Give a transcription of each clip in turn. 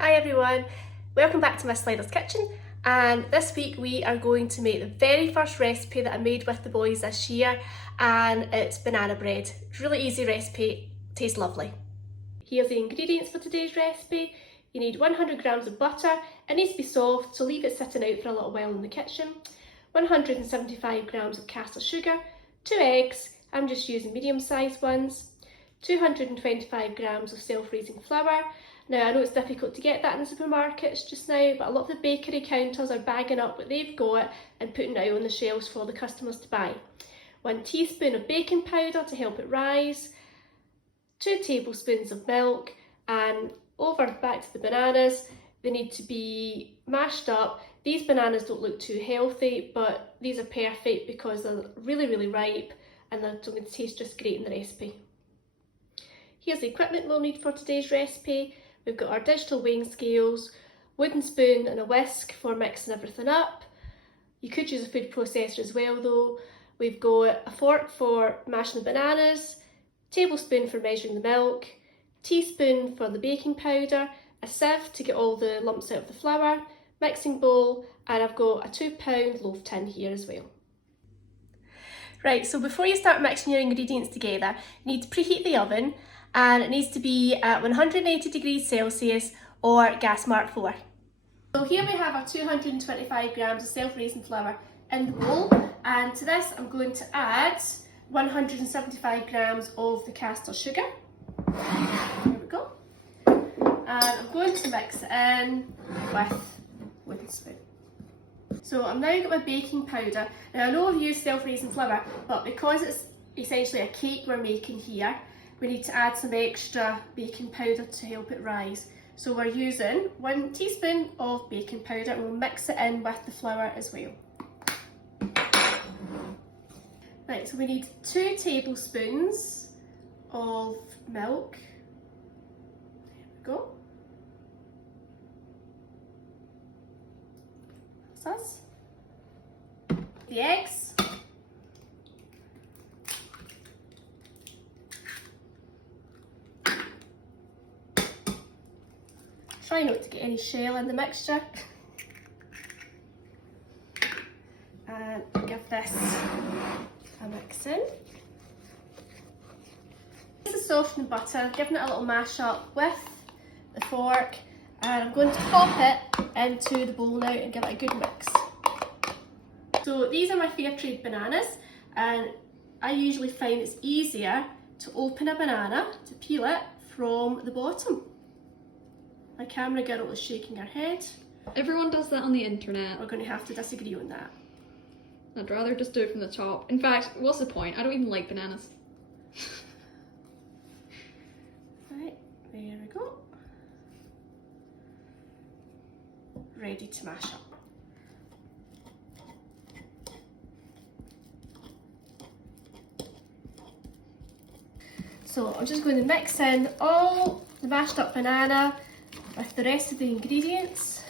Hi everyone, welcome back to my Slider's Kitchen, and this week we are going to make the very first recipe that I made with the boys this year, and it's banana bread. Really easy recipe, tastes lovely. Here's the ingredients for today's recipe. You need 100 grams of butter. It needs to be soft, so leave it sitting out for a little while in the kitchen. 175 grams of caster sugar, 2 eggs, I'm just using medium-sized ones, 225 grams of self-raising flour. Now I know it's difficult to get that in the supermarkets just now, but a lot of the bakery counters are bagging up what they've got and putting it out on the shelves for the customers to buy. 1 teaspoon of baking powder to help it rise, 2 tablespoons of milk, and back to the bananas. They need to be mashed up. These bananas don't look too healthy, but these are perfect because they're really ripe and they're going to taste just great in the recipe. Here's the equipment we'll need for today's recipe. We've got our digital weighing scales, wooden spoon and a whisk for mixing everything up. You could use a food processor as well though. We've got a fork for mashing the bananas, tablespoon for measuring the milk, teaspoon for the baking powder, a sieve to get all the lumps out of the flour, mixing bowl, and I've got a 2-pound loaf tin here as well. Right, so before you start mixing your ingredients together, you need to preheat the oven, and it needs to be at 180 degrees Celsius or gas mark 4. So here we have our 225 grams of self-raising flour in the bowl, and to this I'm going to add 175 grams of the caster sugar. There we go. And I'm going to mix it in with a wooden spoon. So I've now got my baking powder. Now I know I've used self-raising flour, but because it's essentially a cake we're making here, we need to add some extra baking powder to help it rise. So we're using 1 teaspoon of baking powder and we'll mix it in with the flour as well. Right, so we need 2 tablespoons of milk. There we go. That's us. The eggs. Try not to get any shell in the mixture. And give this a mix in. This is softened butter, giving it a little mash up with the fork, and I'm going to pop it into the bowl now and give it a good mix. So these are my fair trade bananas, and I usually find it's easier to open a banana, to peel it from the bottom. My camera girl is shaking her head. Everyone does that on the internet. We're going to have to disagree on that. I'd rather just do it from the top. In fact, what's the point? I don't even like bananas. Right, there we go. Ready to mash up. So I'm just going to mix in all the mashed up banana with the rest of the ingredients.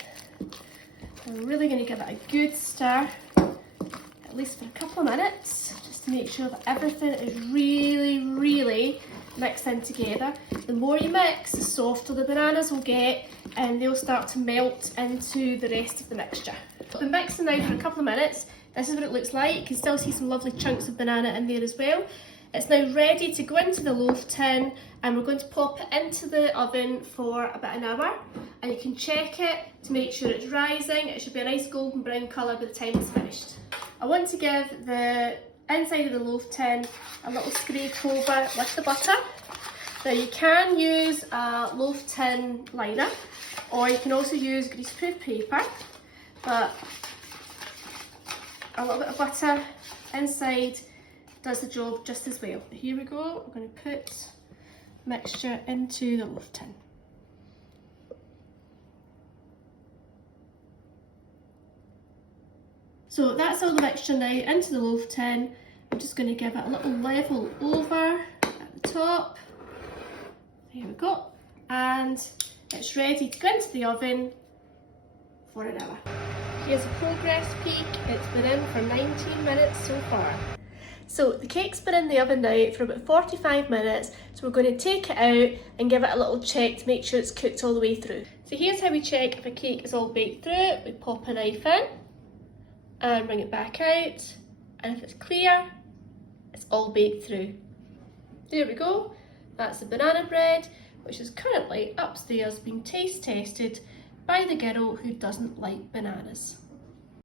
I'm really going to give it a good stir, at least for a couple of minutes, just to make sure that everything is really mixed in together. The more you mix, the softer the bananas will get, and they'll start to melt into the rest of the mixture. I've been mixing now for a couple of minutes. This is what it looks like. You can still see some lovely chunks of banana in there as well. It's now ready to go into the loaf tin, and we're going to pop it into the oven for about an hour, and you can check it to make sure it's rising. It should be a nice golden brown colour by the time it's finished. I want to give the inside of the loaf tin a little scrape over with the butter. Now you can use a loaf tin liner, or you can also use greaseproof paper, but a little bit of butter inside does the job just as well. Here we go, we're going to put mixture into the loaf tin. So that's all the mixture now into the loaf tin. I'm just going to give it a little level over at the top. There we go. And it's ready to go into the oven for an hour. Here's a progress peek. It's been in for 19 minutes so far. So the cake's been in the oven now for about 45 minutes, so we're going to take it out and give it a little check to make sure it's cooked all the way through. So here's how we check if a cake is all baked through. We pop a knife in and bring it back out, and if it's clear, it's all baked through. There we go, that's the banana bread, which is currently upstairs being taste tested by the girl who doesn't like bananas.